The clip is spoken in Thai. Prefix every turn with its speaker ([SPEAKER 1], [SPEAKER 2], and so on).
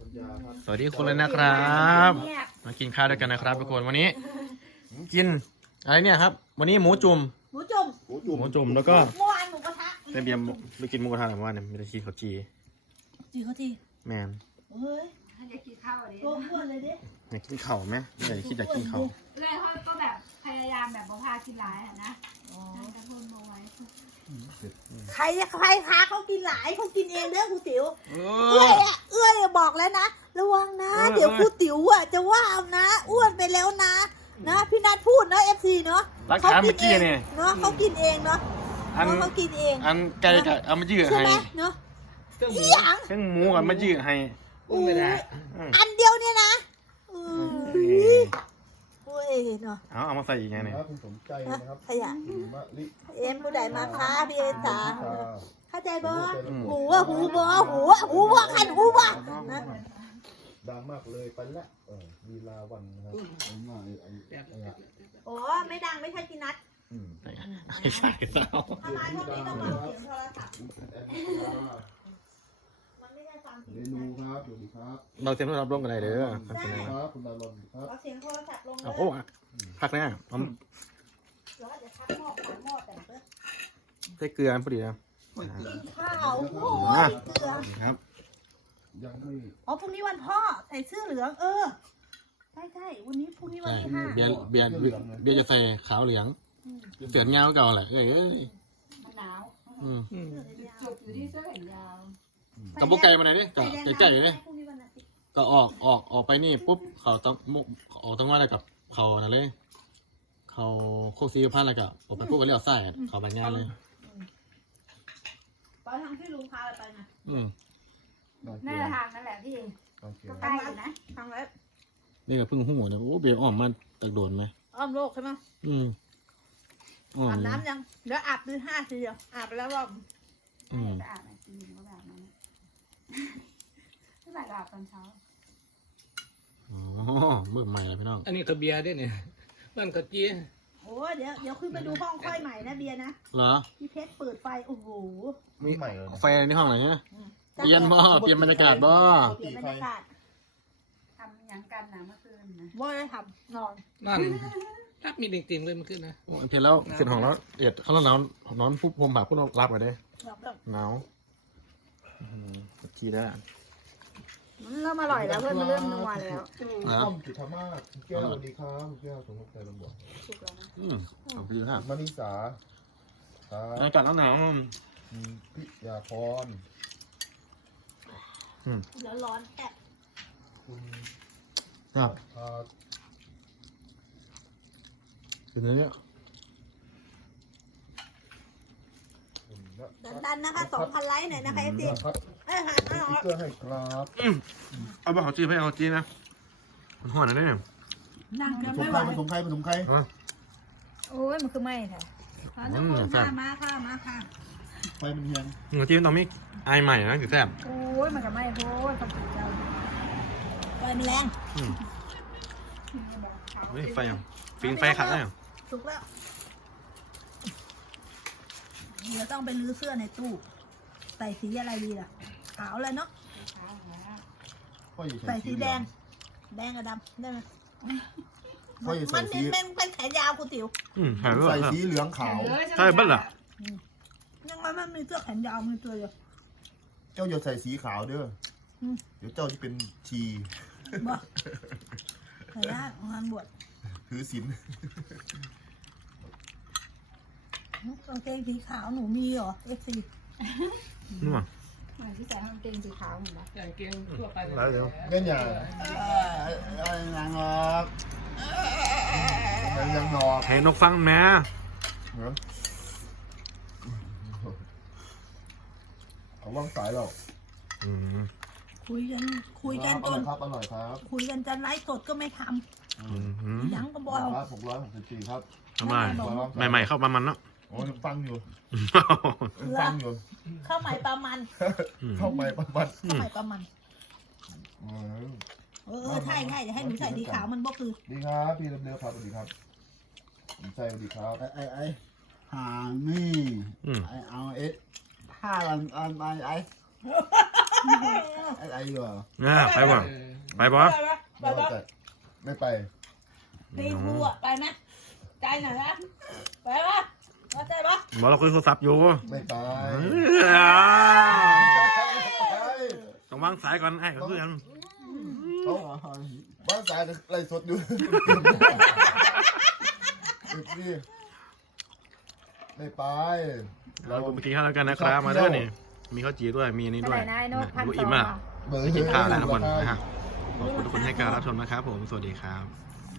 [SPEAKER 1] สวัสดีคนเลยนะครับ มากินข้าวด้วยกันนะครับทุกคนวันนี้ กินอะไรเนี่ยครับ วันนี้หมูจุ่มแล้วก็
[SPEAKER 2] เมื่อวานหมูกระทะ
[SPEAKER 1] ในเบียร์ไปกินหมูกระทะหรือว่าเนี่ยไม่ได้กินข้าวจี
[SPEAKER 2] จีเขาจี
[SPEAKER 1] แมน
[SPEAKER 2] เฮ้ย
[SPEAKER 3] ถ้าจะกินข้าวดิ
[SPEAKER 2] โกงอ้วนเลยดิ
[SPEAKER 1] อยากกินข้าวไหมอยากคิดอยากกินข้าว
[SPEAKER 3] เลยเขาก็แบบพยายามแบบบ่พากินหลายอะนะนั่นกระทุนมาไว้
[SPEAKER 2] ใครค้าเขากินหลายเขากินเองเด้อครูติ๋ว
[SPEAKER 1] เอ
[SPEAKER 2] เอื้อยอ่ะบอกแล้วนะระวังนะ เดี๋ยวครูติ๋วอ่ะจะว่าเอานะ อ้วนไปแล้วนะพี่นัทพูดเนาะ FC เนาะ
[SPEAKER 1] รักฐานเมื่อกี้เนี่ย
[SPEAKER 2] เนาะเขากินเองเนาะเขากินเอง
[SPEAKER 1] อันไก่กับเอามายืด
[SPEAKER 2] ใช่
[SPEAKER 1] ให้
[SPEAKER 2] ไหมเนาะอีหยัง
[SPEAKER 1] เครื่องหมูกับมายืดให้
[SPEAKER 2] อันเดียวเนี่ยนะโอ้ยเนาะ
[SPEAKER 1] เอามาใส่อีกไงเนี่ย
[SPEAKER 4] คุณสมใจนะครับ
[SPEAKER 2] ขยะ
[SPEAKER 4] มะลิ
[SPEAKER 2] เอ็มผู้ใดมาค้าพี่เอ็นจ๋า
[SPEAKER 4] ค่ะ
[SPEAKER 2] เข้าใจบ่หูบ่หูบ่ขันหูบ่นะ
[SPEAKER 4] ดังมากเลยไปละลีลาวันนะครับ
[SPEAKER 2] โอ้ไม่ดังไม่ใช่พี่นัท
[SPEAKER 1] ไอ้สายเศร้า
[SPEAKER 2] ถ้ามาช่วงนี้ต้องฟังเสียงโทรศัพท์มันไม่ได้ฟังเสี
[SPEAKER 4] เม
[SPEAKER 2] ยง
[SPEAKER 4] นูครับสวัสดีครับ
[SPEAKER 1] เราเตรียมรับร่วมกันเลยเด้อ
[SPEAKER 4] ครับคุณดารนครับ
[SPEAKER 2] เอาเสียงโทรศัพท์ลงเล
[SPEAKER 1] เอา
[SPEAKER 2] ย
[SPEAKER 1] โอ้พักแน่
[SPEAKER 2] แล้วเดี๋ยวทักหม้อขวานหม้อแต่งเพื่อ
[SPEAKER 1] ใส่เกลือพอดีนะ
[SPEAKER 2] กินข้าวโอ้ยเกลือ
[SPEAKER 1] ครับ
[SPEAKER 4] ยังไม่
[SPEAKER 2] อ๋อพรุ่งนี้วันพ่อใส่เสื้อเหลืองใช่วันนี้พรุ่งนี้วันที่ 5
[SPEAKER 1] เบียร์จะใส่ขาวเหลืองเสือเงาเก่าแหละเอ้ย
[SPEAKER 3] มันหนาว
[SPEAKER 2] จุด
[SPEAKER 3] อยู่ที่เสื้อแขนยาว
[SPEAKER 1] กับพวกไก่มาไหนดิกับไก่เลย
[SPEAKER 2] พรุ่งนี้วันอาทิตย์
[SPEAKER 1] ก็ออกไปนี่ปุ๊บเขาต้องออกทั้งว่าอะไรกับเขานั่นเลยเขาโคซีพันอะไรกับออกไปพวกกันเรียกไส้เขาไปงานเลย
[SPEAKER 2] ไปทางที่ลุงพาไปนะ
[SPEAKER 3] น่าจะทางนั่นแหละพี่
[SPEAKER 4] โอเค
[SPEAKER 3] ก็ใกล้อยู่นะ
[SPEAKER 2] ทางแล้ว
[SPEAKER 1] นี่ก็เพิ่งหูเนี่ยโอ้เบียร์ออกมาตักโดนไหม
[SPEAKER 2] อ้อมโลกใช่ไหม อาบน้ำยังเดี๋ยวอาบดู5 ทีเดียวอาบไปแล้วรอบ
[SPEAKER 3] จะอาบอะไรกินก็แบบนั้นไม่ไหวอาบตอนเช้า
[SPEAKER 1] อ๋อเมื่อใหม่เลยพี่น้อง
[SPEAKER 5] อันนี้ก็เบียร์ด้วยเนี่ยบ้านก็เจี๊ย
[SPEAKER 2] โอ้เดี๋ยวขึ้นไปดูห้องค่อยใหม่นะเบียร์นะ
[SPEAKER 1] เหรอ
[SPEAKER 2] พี่เพชรเปิดไฟโอ้โห
[SPEAKER 4] มีใหม่เลย
[SPEAKER 1] ไฟในห้องไหนเนี่ยเปลี่ยนบ่เปลี่ยนบรรยากาศบ่
[SPEAKER 2] เปลี่ยนบรรยากาศ
[SPEAKER 3] ทำยังกันนะเมื่อคืนนะ
[SPEAKER 2] ว่าจะทำนอน
[SPEAKER 5] นั่นรับมีเด็กติ่มเลยมันขึ้นนะ
[SPEAKER 1] เพียนแล้วขึ้นห้องแล้วเอียดเขาแล้วนอนปุ๊บผมผักปุ๊บรับไปได้
[SPEAKER 2] แบบ
[SPEAKER 1] หนาวขี้ได้
[SPEAKER 2] มันเริ่มอร่อยแล้วเพื่อนมันเริ่มนัวแล้ว
[SPEAKER 4] ต้อมจุธามาศแก้วสวัสดีครับแก้วสมมติใจลำบาก
[SPEAKER 2] สุกแล้วนะ
[SPEAKER 1] ขอบคุณครับ
[SPEAKER 4] มณิสาครับ
[SPEAKER 1] บรรยากาศหนาว
[SPEAKER 4] พิยาพร
[SPEAKER 2] แล้วร้อนแอบ
[SPEAKER 4] คุณ
[SPEAKER 1] ครับ
[SPEAKER 4] พา
[SPEAKER 1] คือเนี้ย
[SPEAKER 4] คุณนะ
[SPEAKER 2] ดันนะคะ2,000 ไลค์หน่อยนะคะเอฟซี
[SPEAKER 4] ครับ
[SPEAKER 2] เอ้ยหา
[SPEAKER 4] สติ๊กเกอร์ให้ครับ
[SPEAKER 1] เอาบ่เขาจีไปเอาจีนะมันห่อนนะเนี่ย
[SPEAKER 2] นั่งกัน
[SPEAKER 4] ผสม
[SPEAKER 2] ไม่ไห
[SPEAKER 4] ใคว รผสมใครผสมใคร
[SPEAKER 2] โอ้ยมันคือไม่ค่ะทุกคนมาค่ะ
[SPEAKER 4] ไฟมันเฮียง
[SPEAKER 1] หัวจีนตอนนี้ไอใหม่นะคือแซ่บ
[SPEAKER 2] โอ้ยมันจะไม่โอ้ยความสุขเจ้าไฟมันแรง
[SPEAKER 1] เฮ้ยไฟยังฟิงไฟขัดได้ยัง
[SPEAKER 2] สุกแล้วเดี๋ยวต้องไปรื้อเสื้อในตู้ใส่สีอะไรดีล่ะขาวเลยเนาะ
[SPEAKER 4] พ่ออยู่
[SPEAKER 2] ใส่สีแดงกับดำได้ไหม
[SPEAKER 4] พ่ออยู่
[SPEAKER 2] มั
[SPEAKER 4] ใส่
[SPEAKER 2] น
[SPEAKER 4] สี
[SPEAKER 2] เป็นแขนยาวกูติ๋ว
[SPEAKER 1] หายไป
[SPEAKER 4] ใส่
[SPEAKER 1] แล้ว
[SPEAKER 4] สีเหลืองขาว
[SPEAKER 1] ใช่บ้านเหรอ
[SPEAKER 2] ยังไงมันมีเสื้อแขนยาวมีตัวเดียว
[SPEAKER 4] เจ้าอย่าใส่สีขาวเด้อเดี๋ยวเจ้าจะเป็นชี
[SPEAKER 2] บ่ขออนุญาตงานบวช
[SPEAKER 4] ถือศีล
[SPEAKER 2] กางเกงสีขาวหนูมีเหรอ FC
[SPEAKER 1] นี่มั้ง
[SPEAKER 3] เหมือนที่ใส่กางเกงสีขาวเหมือนกัน
[SPEAKER 5] แต่งเกงทั่วไป
[SPEAKER 1] แล้วเดี๋ยว
[SPEAKER 4] เงี้ยอย่างยังหรอกยังหนอก
[SPEAKER 1] ให้นกฟังแม่
[SPEAKER 4] เขาว่างสายหรอก
[SPEAKER 2] คุยกันจน
[SPEAKER 4] ครับอร่อยครับ
[SPEAKER 2] คุยกันจะไลฟ์สดก็ไม่ทำยังก็บอก
[SPEAKER 4] 664ครับ
[SPEAKER 1] ทำไมใหม่ๆเข้าประมาณเนาะ
[SPEAKER 4] โอ้ยฟังอยู่ฟังอยู่
[SPEAKER 2] ข้าวใหม่ปลามัน
[SPEAKER 4] เข้าไปประมาณ
[SPEAKER 2] ข้าวใหม่ปลามันใช่จะให้หนูใส่สีขาวมันบ่คือ
[SPEAKER 4] ดีครับพี่เร็วๆครับสวัสดีครับผมใจสวัสดีครับ
[SPEAKER 6] ไอ้หานี่ไอ้เอาเอสผ้าลันไอ้
[SPEAKER 4] อะไรอยู่อ่ะ
[SPEAKER 1] ไปบ่ไปบ่
[SPEAKER 4] ไม่ไป
[SPEAKER 2] ตีกูอ่ะไปไหมใจหน่อยนะไปปะมาใจปะ
[SPEAKER 1] บอกเราคุยโทรศัพท์อยู่
[SPEAKER 4] ไม่ไป
[SPEAKER 1] ต้องวางสายก่อนไอ้กับเพื่อน
[SPEAKER 4] เขาบ้านสายไรสดอยู่ไม่ไป
[SPEAKER 1] เราไปกินข้าวแล้วกันนะครับมาด้วยนี่มีข้าวจีด้วยมีอันนี้ด้วยดูอิ่มอ่ะกินข้าวแล้วทุกคนนะฮะขอบคุณทุกคนให้การรับชมนะครับผมสวัสดีครับ